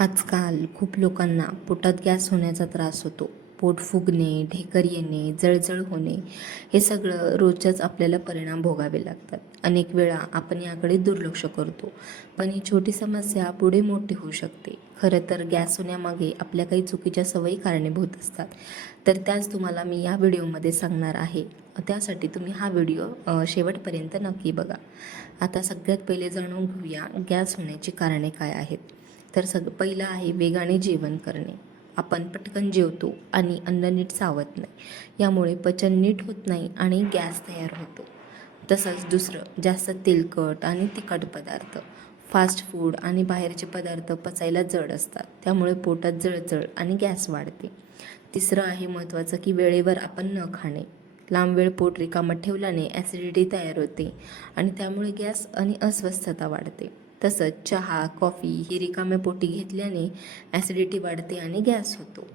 आजकाल खूप लोकांना पोटात गॅस होण्याचा त्रास होतो. पोट फुगणे, ढेकर येणे, जळजळ होणे हे सगळं रोजच्याच आपल्याला परिणाम भोगावे लागतात. अनेक वेळा आपण याकडे दुर्लक्ष करतो, पण ही छोटी समस्या पुढे मोठी होऊ शकते. खरं तर गॅस होण्यामागे आपल्या काही चुकीच्या सवयी कारणीभूत असतात. तर त्याच तुम्हाला मी या व्हिडिओमध्ये सांगणार आहे. त्यासाठी तुम्ही हा व्हिडिओ शेवटपर्यंत नक्की बघा. आता सगळ्यात पहिले जाणून घेऊया गॅस होण्याची कारणे काय आहेत. तर पहिलं आहे वेगाने जेवण करणे. आपण पटकन जेवतो आणि अन्न नीट चावत नाही. यामुळे पचन नीट होत नाही आणि गॅस तयार होतो. तसंच दुसरं, जास्त तेलकट आणि तिखट पदार्थ, फास्ट फूड आणि बाहेरचे पदार्थ पचायला जड असतात. त्यामुळे पोटात जळजळ आणि गॅस वाढते. तिसरं आहे महत्त्वाचं की वेळेवर आपण न खाणे. लांब वेळ पोट रिकामं ठेवल्याने ॲसिडिटी तयार होते आणि त्यामुळे गॅस आणि अस्वस्थता वाढते. तसंच चहा, कॉफी ही रिकाम्या पोटी घेतल्याने ॲसिडिटी वाढते आणि गॅस होतो.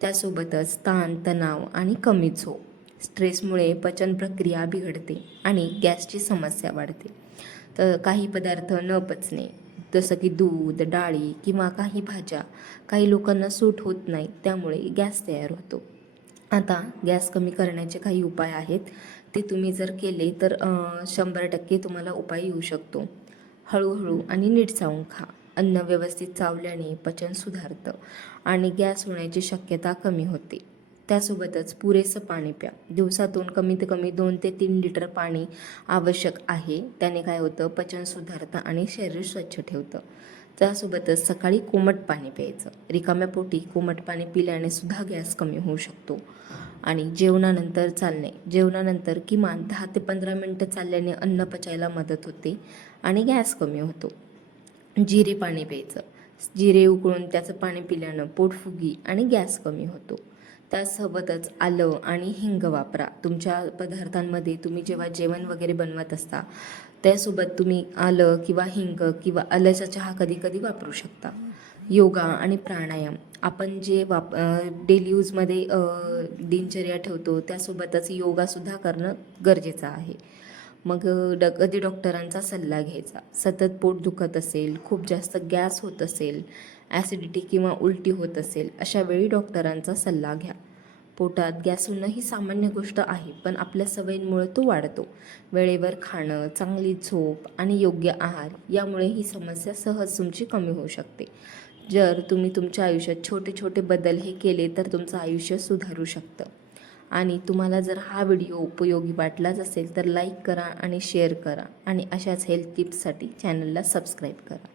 त्यासोबतच ताण, तणाव आणि कमी झोप, स्ट्रेसमुळे पचन प्रक्रिया बिघडते आणि गॅसची समस्या वाढते. तर काही पदार्थ न पचणे, जसं की दूध, डाळी किंवा काही भाज्या काही लोकांना सूट होत नाही, त्यामुळे गॅस तयार होतो. आता गॅस कमी करण्याचे काही उपाय आहेत. ते तुम्ही जर केले तर 100% तुम्हाला उपाय येऊ शकतो. हळूहळू आणि नीट चावून खा. अन्न व्यवस्थित चावल्याने पचन सुधारतं आणि गॅस होण्याची शक्यता कमी होते. त्यासोबतच पुरेसं पाणी प्या. दिवसातून कमीत कमी 2 ते 3 लिटर पाणी आवश्यक आहे. त्याने काय होतं, पचन सुधारतं आणि शरीर स्वच्छ ठेवतं. त्यासोबतच सकाळी कोमट पाणी प्यायचं. रिकाम्या पोटी कोमट पाणी पिल्याने सुद्धा गॅस कमी होऊ शकतो. आणि जेवणानंतर चालणे. जेवणानंतर किमान 10 ते 15 मिनटं चालल्याने अन्न पचायला मदत होते आणि गॅस कमी होतो. जिरे पाणी प्यायचं. जिरे उकळून त्याचं पाणी पिल्यानं पोटफुगी आणि गॅस कमी होतो. त्यासोबतच आलं आणि हिंग वापरा. तुमच्या पदार्थांमध्ये तुम्ही जेव्हा जेवण वगैरे बनवत असता त्यासोबत तुम्ही आलं किंवा हिंग किंवा आल्याचा चहा कधी कधी वापरू शकता. योगा आणि प्राणायाम, आपण जे डेली यूजमध्ये दिनचर्या ठेवतो त्यासोबतच योगासुद्धा करणं गरजेचं आहे. मग कधी डॉक्टरांचा सल्ला घ्यायचा. सतत पोट दुखत असेल, खूप जास्त गॅस होत असेल, ॲसिडिटी किंवा उलटी होत असेल, अशा वेळी डॉक्टरांचा सल्ला घ्या. पोटात गॅस होणं ही सामान्य गोष्ट आहे, पण आपल्या सवयींमुळे तो वाढतो. वेळेवर खाणं, चांगली झोप आणि योग्य आहार यामुळे ही समस्या सहज तुमची कमी होऊ शकते. जर तुम्ही तुमच्या आयुष्यात छोटे छोटे बदल हे केले तर तुमचं आयुष्य सुधारू शकतं. आणि तुम्हाला जर हा व्हिडिओ उपयोगी वाटलाच असेल तर लाईक करा आणि शेअर करा आणि अशाच हेल्थ टिप्ससाठी चॅनलला सबस्क्राईब करा.